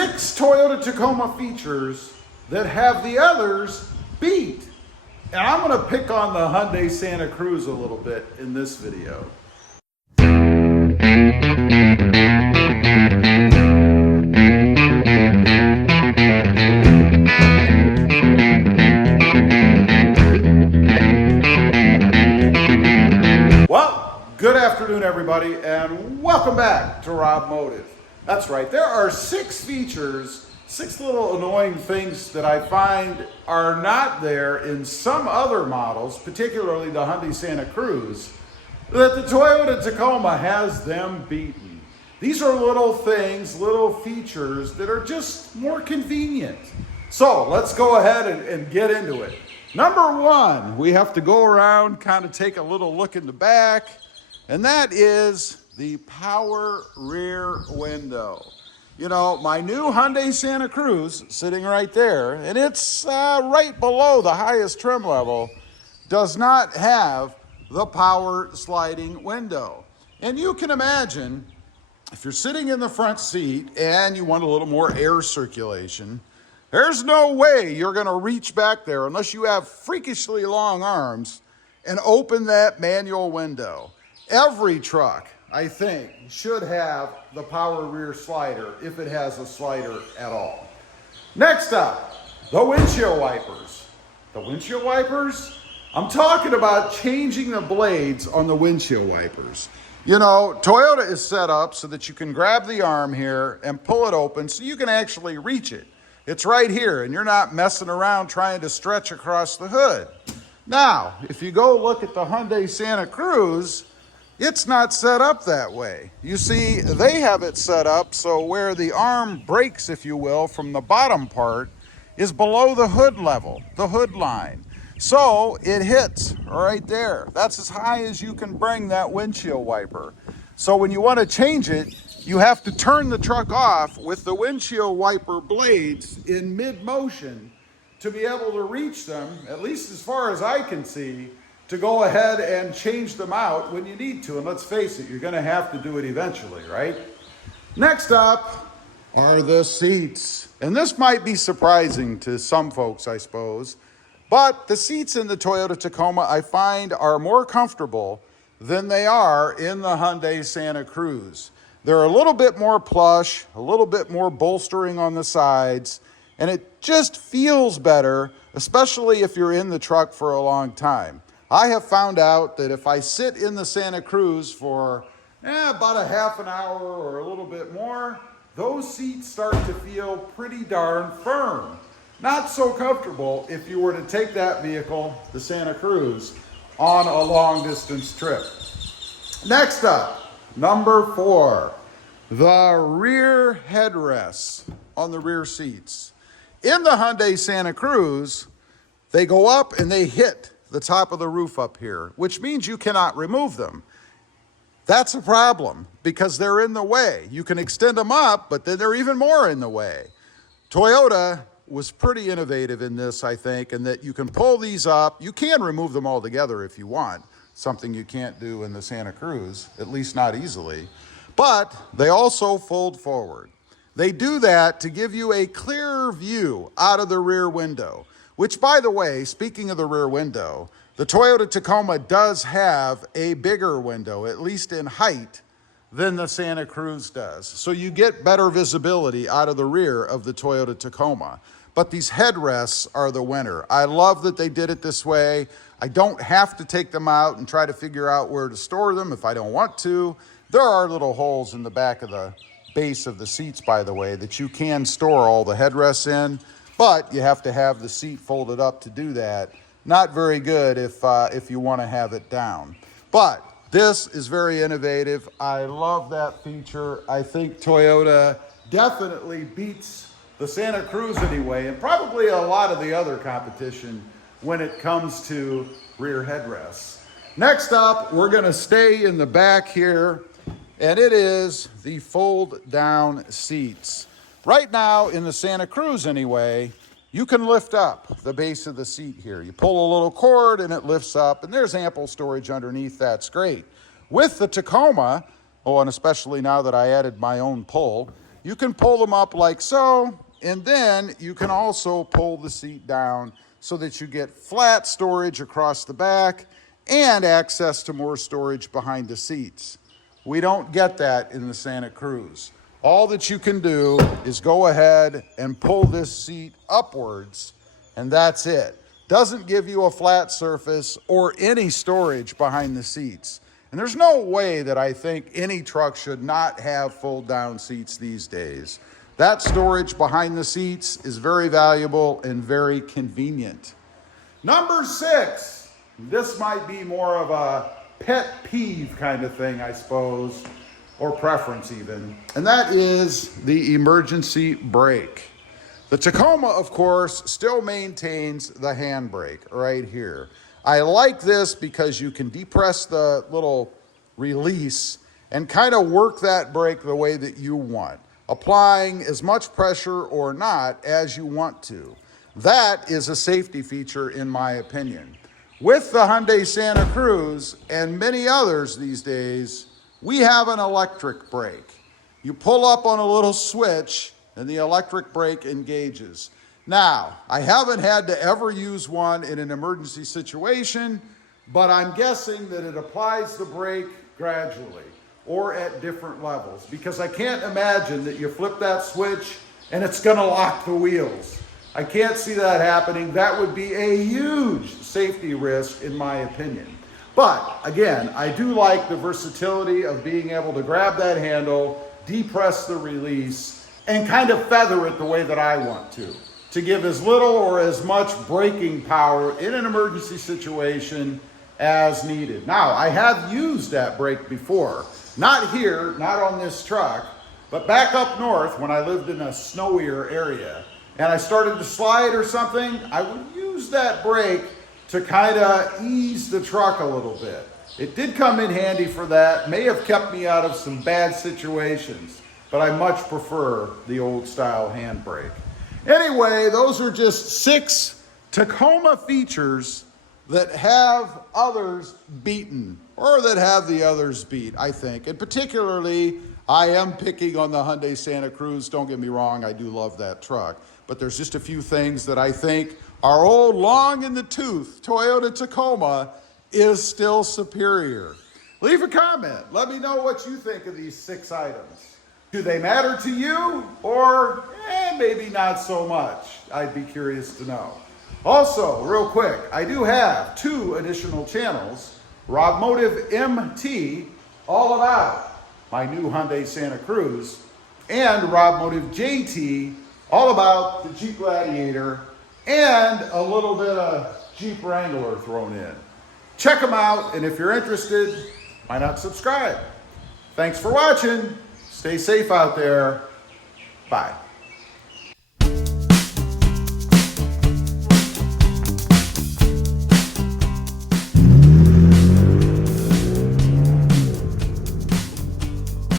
6 Toyota Tacoma features that have the others beat. And I'm going to pick on the Hyundai Santa Cruz a little bit in this video. Well, good afternoon everybody, and welcome back to RobMotive. That's right, there are 6 features, 6 little annoying things that I find are not there in some other models, particularly the Hyundai Santa Cruz, that the Toyota Tacoma has them beaten. These are little things, little features that are just more convenient. So let's go ahead and get into it. Number 1, we have to go around, kind of take a little look in the back, and that is the power rear window. You know, my new Hyundai Santa Cruz, sitting right there, and it's right below the highest trim level, does not have the power sliding window. And you can imagine, if you're sitting in the front seat and you want a little more air circulation, there's no way you're gonna reach back there unless you have freakishly long arms and open that manual window. Every truck, I think, should have the power rear slider if it has a slider at all. Next up, the windshield wipers. The windshield wipers? I'm talking about changing the blades on the windshield wipers. You know, Toyota is set up so that you can grab the arm here and pull it open so you can actually reach it. It's right here and you're not messing around trying to stretch across the hood. Now, if you go look at the Hyundai Santa Cruz, it's not set up that way. You see, they have it set up so where the arm breaks, if you will, from the bottom part is below the hood level, the hood line. So it hits right there. That's as high as you can bring that windshield wiper. So when you want to change it, you have to turn the truck off with the windshield wiper blades in mid-motion to be able to reach them, at least as far as I can see, to go ahead and change them out when you need to. And let's face it, you're gonna have to do it eventually, right? Next up are the seats. And this might be surprising to some folks, I suppose, but the seats in the Toyota Tacoma I find are more comfortable than they are in the Hyundai Santa Cruz. They're a little bit more plush, a little bit more bolstering on the sides, and it just feels better, especially if you're in the truck for a long time. I have found out that if I sit in the Santa Cruz for about a half an hour or a little bit more, those seats start to feel pretty darn firm. Not so comfortable if you were to take that vehicle, the Santa Cruz, on a long distance trip. Next up, number 4, the rear headrests on the rear seats. In the Hyundai Santa Cruz, they go up and they hit the top of the roof up here, which means you cannot remove them. That's a problem because they're in the way. You can extend them up, but then they're even more in the way. Toyota was pretty innovative in this, I think, in that you can pull these up. You can remove them all together if you want, something you can't do in the Santa Cruz, at least not easily. But they also fold forward. They do that to give you a clearer view out of the rear window. Which, by the way, speaking of the rear window, the Toyota Tacoma does have a bigger window, at least in height, than the Santa Cruz does. So you get better visibility out of the rear of the Toyota Tacoma. But these headrests are the winner. I love that they did it this way. I don't have to take them out and try to figure out where to store them if I don't want to. There are little holes in the back of the base of the seats, by the way, that you can store all the headrests in. But you have to have the seat folded up to do that. Not very good if you want to have it down. But this is very innovative. I love that feature. I think Toyota definitely beats the Santa Cruz anyway, and probably a lot of the other competition when it comes to rear headrests. Next up, we're going to stay in the back here, and it is the fold-down seats. Right now, in the Santa Cruz anyway, you can lift up the base of the seat here. You pull a little cord and it lifts up, and there's ample storage underneath. That's great. With the Tacoma, oh, and especially now that I added my own pull, you can pull them up like so, and then you can also pull the seat down so that you get flat storage across the back and access to more storage behind the seats. We don't get that in the Santa Cruz. All that you can do is go ahead and pull this seat upwards, and that's it. Doesn't give you a flat surface or any storage behind the seats. And there's no way that I think any truck should not have fold-down seats these days. That storage behind the seats is very valuable and very convenient. Number 6, this might be more of a pet peeve kind of thing, I suppose, or preference even, and that is the emergency brake. The Tacoma, of course, still maintains the handbrake right here. I like this because you can depress the little release and kind of work that brake the way that you want, applying as much pressure or not as you want to. That is a safety feature in my opinion. With the Hyundai Santa Cruz and many others these days, we have an electric brake. You pull up on a little switch and the electric brake engages. Now, I haven't had to ever use one in an emergency situation, but I'm guessing that it applies the brake gradually or at different levels, because I can't imagine that you flip that switch and it's gonna lock the wheels. I can't see that happening. That would be a huge safety risk in my opinion. But again, I do like the versatility of being able to grab that handle, depress the release, and kind of feather it the way that I want to give as little or as much braking power in an emergency situation as needed. Now, I have used that brake before, not here, not on this truck, but back up north when I lived in a snowier area, and I started to slide or something, I would use that brake to kind of ease the truck a little bit. It did come in handy for that, may have kept me out of some bad situations, but I much prefer the old style handbrake. Anyway, those are just 6 Tacoma features that have others beaten, or that have the others beat, I think. And particularly, I am picking on the Hyundai Santa Cruz. Don't get me wrong, I do love that truck. But there's just a few things that I think our old long in the tooth Toyota Tacoma is still superior. Leave a comment. Let me know what you think of these 6 items. Do they matter to you, or maybe not so much? I'd be curious to know. Also, real quick, I do have 2 additional channels. RobMotive MT, all about my new Hyundai Santa Cruz, and RobMotive JT, all about the Jeep Gladiator, and a little bit of Jeep Wrangler thrown in. Check them out, and if you're interested, why not subscribe? Thanks for watching. Stay safe out there. Bye.